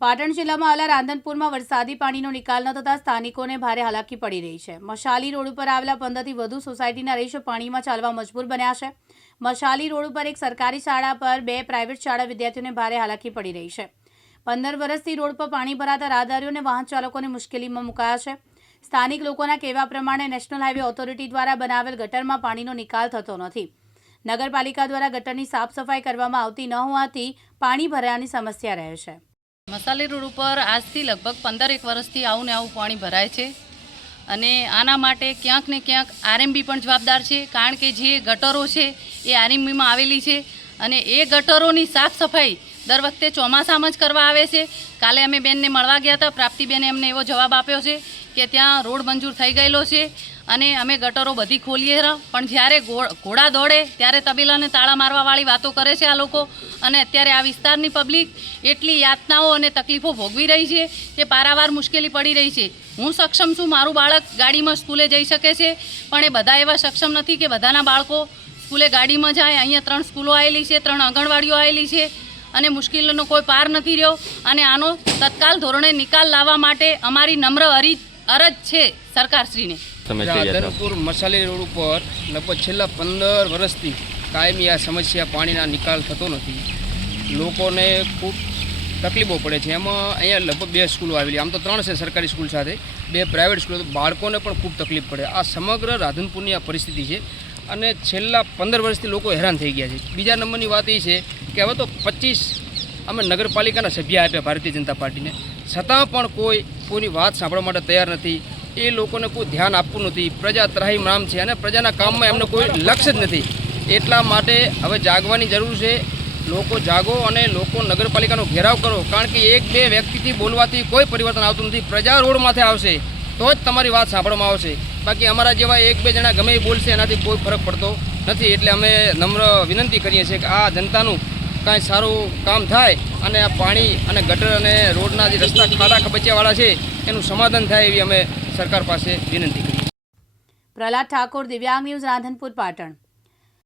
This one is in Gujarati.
પાટણ જિલ્લામાં આવેલા રાંધનપુરમાં વરસાદી પાણીનો નિકાલ ન થતાં સ્થાનિકોને ભારે હાલાકી પડી રહી છે. મશાલી રોડ ઉપર આવેલા પંદરથી વધુ સોસાયટીના રહીશો પાણીમાં ચાલવા મજબૂર બન્યા છે. મશાલી રોડ ઉપર એક સરકારી શાળા પર બે પ્રાઇવેટ શાળા વિદ્યાર્થીઓને ભારે હાલાકી પડી રહી છે. પંદર વર્ષથી રોડ પર પાણી ભરાતા રાહદારીઓ અને વાહન ચાલકોને મુશ્કેલીમાં મુકાયા છે. સ્થાનિક લોકોના કહેવા પ્રમાણે નેશનલ હાઈવે ઓથોરિટી દ્વારા બનાવેલ ગટરમાં પાણીનો નિકાલ થતો નથી. નગરપાલિકા દ્વારા ગટરની સાફ સફાઈ કરવામાં આવતી ન હોવાથી પાણી ભરાવાની સમસ્યા રહે છે. મસાલી રોડ ઉપર આજથી લગભગ પંદર એક વર્ષથી આવું ને આવું પાણી ભરાય છે. અને આના માટે ક્યાંક ને ક્યાંક આરએમબી પણ જવાબદાર છે, કારણ કે જે ગટરો છે એ આરએમબીમાં આવેલી છે. અને એ ગટરોની સાફ સફાઈ દર વખતે ચોમાસામાં જ કરવા આવે છે. કાલે અમે બેનને મળવા ગયા હતા, પ્રાપ્તિબેને અમને એવો જવાબ આપ્યો છે કે ત્યાં રોડ મંજૂર થઈ ગયેલો છે અને અમે ગટરો બધી ખોલીએ પણ જ્યારે ઘોડા દોડે, ત્યારે તબેલાને તાળા મારવાવાળી વાતો કરે છે આ લોકો. અને અત્યારે આ વિસ્તારની પબ્લિક એટલી યાતનાઓ અને તકલીફો ભોગવી રહી છે કે પારાવાર મુશ્કેલી પડી રહી છે. હું સક્ષમ છું મારું બાળક ગાડીમાં સ્કૂલે જઈ શકે છે, પણ એ બધા એવા સક્ષમ નથી કે બધાના બાળકો સ્કૂલે ગાડીમાં જાય. અહીંયા ત્રણ સ્કૂલો આવેલી છે, ત્રણ આંગણવાડીઓ આવેલી છે અને મુશ્કેલીનો કોઈ પાર નથી રહ્યો. અને આનો તત્કાલ ધોરણે નિકાલ લાવવા માટે અમારી નમ્ર અરી અરજ છે સરકારશ્રીને. રાધનપુર મસાલી રોડ ઉપર લગભગ છેલ્લા પંદર વર્ષથી કાયમી આ સમસ્યા પાણીના નિકાલ થતો નથી. લોકોને ખૂબ તકલીફો પડે છે. એમાં અહીંયા લગભગ બે સ્કૂલો આવેલી. આમ તો ત્રણ છે સરકારી સ્કૂલ સાથે બે પ્રાઇવેટ સ્કૂલો. બાળકોને પણ ખૂબ તકલીફ પડે. આ સમગ્ર રાધનપુરની આ પરિસ્થિતિ છે અને છેલ્લા પંદર વર્ષથી લોકો હેરાન થઈ ગયા છે. બીજા નંબરની વાત એ છે કે હવે તો પચીસ અમે નગરપાલિકાના સભ્ય આપ્યા ભારતીય જનતા પાર્ટીને. છતાં પણ કોઈ કોઈની વાત સાંભળવા માટે તૈયાર નથી. એ લોકોને કોઈ ધ્યાન આપવું નથી. પ્રજા ત્રાહીમ નામ છે અને પ્રજાના કામમાં એમને કોઈ લક્ષ્ય જ નથી. એટલા માટે હવે જાગવાની જરૂર છે. લોકો જાગો અને લોકો નગરપાલિકાનો ઘેરાવ કરો. કારણ કે એક બે વ્યક્તિથી બોલવાથી કોઈ પરિવર્તન આવતું નથી. પ્રજા રોડ માથે આવશે. તો જ તમારી વાત સાંભળવામાં આવશે. બાકી અમારા જેવા એક બે જણા ગમે એ બોલશે, એનાથી કોઈ ફરક પડતો નથી. એટલે અમે નમ્ર વિનંતી કરીએ છીએ કે આ જનતાનું કાંઈ સારું કામ થાય અને આ પાણી અને ગટર અને રોડના જે રસ્તા ખાડા ખબચિયાવાળા છે, એનું સમાધાન થાય એવી અમે સરકાર પાસે વિનંતી કરીએ પ્રહલાદ ઠાકોર, દિવ્યાંગ ન્યૂઝ, રાધનપુર, પાટણ.